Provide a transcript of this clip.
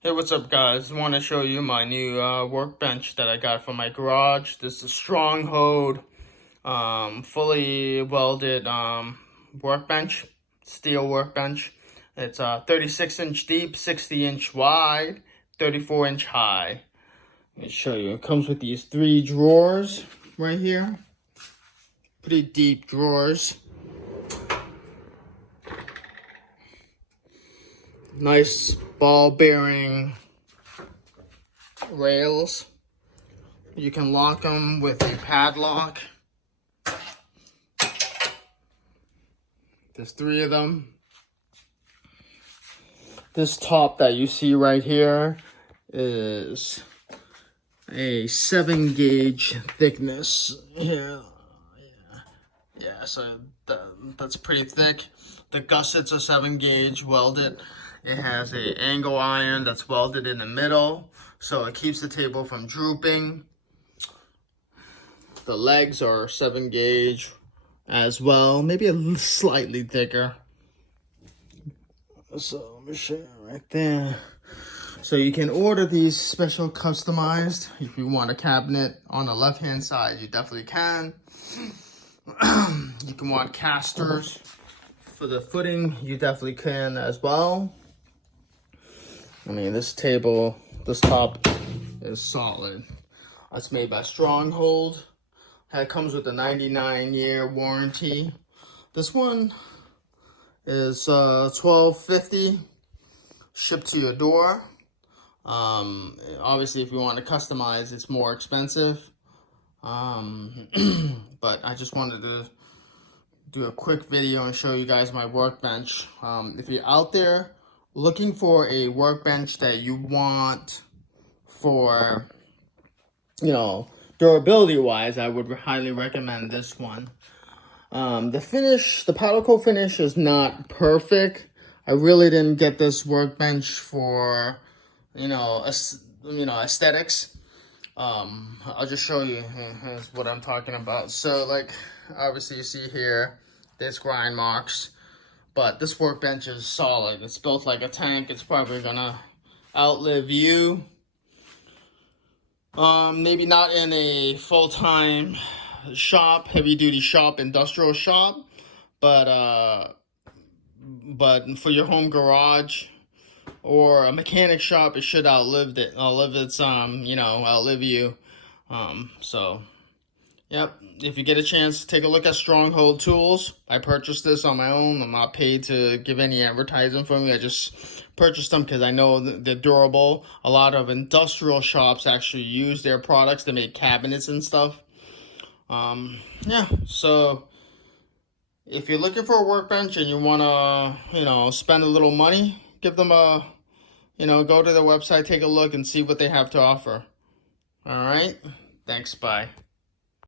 Hey, what's up, guys? I want to show you my new workbench that I got from my garage. This is StrongHold fully welded workbench, steel workbench. It's 36-inch deep, 60-inch wide, 34-inch high. Let me show you. It comes with these 3 drawers right here. Pretty deep drawers. Nice ball bearing rails. You can lock them with a padlock. There's 3 of them. This top that you see right here is a 7-gauge thickness. Yeah, so that's pretty thick. The gussets are 7-gauge welded. It has a angle iron that's welded in the middle, so it keeps the table from drooping. The legs are 7-gauge as well, maybe a slightly thicker. So let me show you right there. So you can order these special customized. If you want a cabinet on the left-hand side, you definitely can. You can want casters for the footing, you definitely can as well. I mean, this table, this top is solid. It's made by StrongHold. It comes with a 99-year warranty. This one is $12.50 shipped to your door. Obviously, if you want to customize, it's more expensive. But I just wanted to do a quick video and show you guys my workbench. If you're out there looking for a workbench that you want for, durability wise, I would highly recommend this one. The finish, the powder coat finish is not perfect. I really didn't get this workbench for, aesthetics. I'll just show you here's what I'm talking about. So, like, obviously you see here, there's grind marks, but this workbench is solid. It's built like a tank. It's probably gonna outlive you. Maybe not in a full-time shop, heavy-duty shop, industrial shop, but for your home garage or a mechanic shop, it should outlive you. So, yep. If you get a chance, take a look at StrongHold tools. I purchased this on my own. I'm not paid to give any advertising for me. I just purchased them because I know they're durable. A lot of industrial shops actually use their products to make cabinets and stuff. Yeah, so if you're looking for a workbench and you want to, spend a little money, give them a, go to their website, take a look and see what they have to offer. All right. Thanks. Bye.